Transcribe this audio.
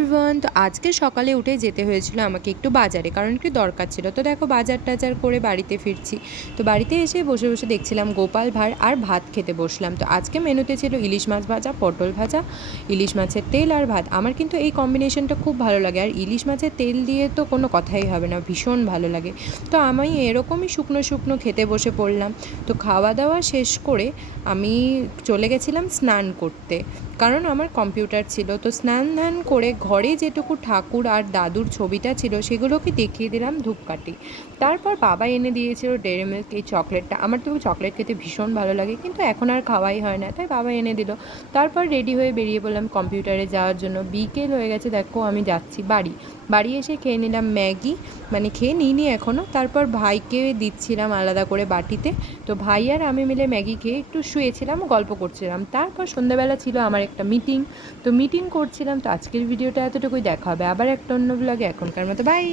Everyone. তো আজকে সকালে উঠে যেতে হয়েছিল আমাকে একটু বাজারে, কারণ একটু দরকার ছিল। তো দেখো বাজার টাজার করে বাড়িতে ফিরছি। তো বাড়িতে এসে বসে বসে দেখছিলাম গোপাল ভাঁড় আর ভাত খেতে বসলাম। তো আজকে মেনুতে ছিল ইলিশ মাছ ভাজা, পটল ভাজা, ইলিশ মাছের তেল আর ভাত। আমার কিন্তু এই কম্বিনেশনটা খুব ভালো লাগে, আর ইলিশ মাছের তেল দিয়ে তো কোনো কথাই হবে না, ভীষণ ভালো লাগে। তো আমি এরকমই শুকনো শুকনো খেতে বসে পড়লাম। তো খাওয়া দাওয়া শেষ করে আমি চলে গেছিলাম স্নান করতে, কারণ আমার কম্পিউটার ছিল। তো স্নান ধান করে ঘরে যেটুকু ঠাকুর আর দাদুর ছবিটা ছিল সেগুলোকে দেখিয়ে দিলাম ধূপকাঠি। তারপর বাবা এনে দিয়েছিল ডেয়ারি মিল্ক এই চকলেটটা। আমার তো চকলেট খেতে ভীষণ ভালো লাগে, কিন্তু এখন আর খাওয়াই হয় না, তাই বাবা এনে দিল। তারপর রেডি হয়ে বেরিয়ে পড়লাম কম্পিউটারে যাওয়ার জন্য। বিকেল হয়ে গেছে, দেখো আমি যাচ্ছি বাড়ি। বাড়ি এসে খেয়ে নিলাম ম্যাগি, মানে খেয়ে নিইনি এখনও। তারপর ভাইকে দিচ্ছিলাম আলাদা করে বাটিতে। তো ভাই আর আমি মিলে ম্যাগি খেয়ে একটু শুয়েছিলাম, গল্প করছিলাম। তারপর সন্ধ্যাবেলা ছিল আমার একটা মিটিং, তো মিটিং করছিলাম। তো আজকের ভিডিওটা এতটুকুই, দেখা হবে আবার একটা অন্য ব্লগে। এখনকার মতো বাই।